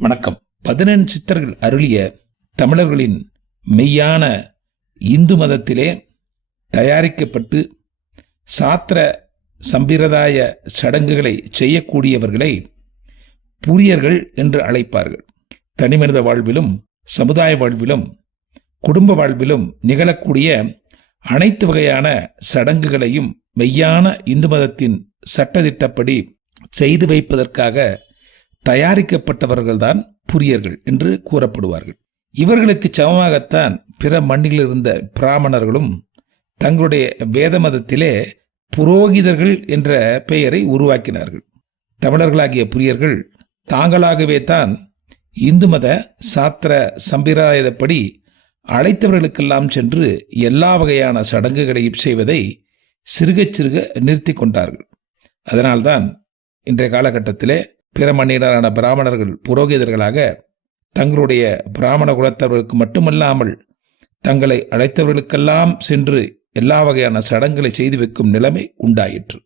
வணக்கம். பதினெண் சித்தர்கள் அருளிய தமிழர்களின் மெய்யான இந்து மதத்திலே தயாரிக்கப்பட்டு சாத்திர சம்பிரதாய சடங்குகளை செய்யக்கூடியவர்களை புரியர்கள் என்று அழைப்பார்கள். தனிமனித வாழ்விலும் சமுதாய வாழ்விலும் குடும்ப வாழ்விலும் நிகழக்கூடிய அனைத்து வகையான சடங்குகளையும் மெய்யான இந்து மதத்தின் சட்டதிட்டப்படி செய்து வைப்பதற்காக தயாரிக்கப்பட்டவர்கள்தான் புரியர்கள் என்று கூறப்படுவார்கள். இவர்களுக்கு சமமாகத்தான் பிற மண்ணில் இருந்த பிராமணர்களும் தங்களுடைய வேத மதத்திலே புரோகிதர்கள் என்ற பெயரை உருவாக்கினார்கள். தமிழர்களாகிய புரியர்கள் தாங்களாகவே தான் இந்து மத சாத்திர சம்பிரதாயப்படி அழைத்தவர்களுக்கெல்லாம் சென்று எல்லா வகையான சடங்குகளையும் செய்வதை சிறுகச் சிறுக நிறுத்தி கொண்டார்கள். அதனால்தான் இன்றைய காலகட்டத்திலே பிற மண்ணினரான பிராமணர்கள் புரோகிதர்களாக தங்களுடைய பிராமண குலத்தவர்களுக்கு மட்டுமல்லாமல் தங்களை அழைத்தவர்களுக்கெல்லாம் சென்று எல்லா வகையான சடங்குகளை செய்து வைக்கும் நிலைமை உண்டாயிற்று.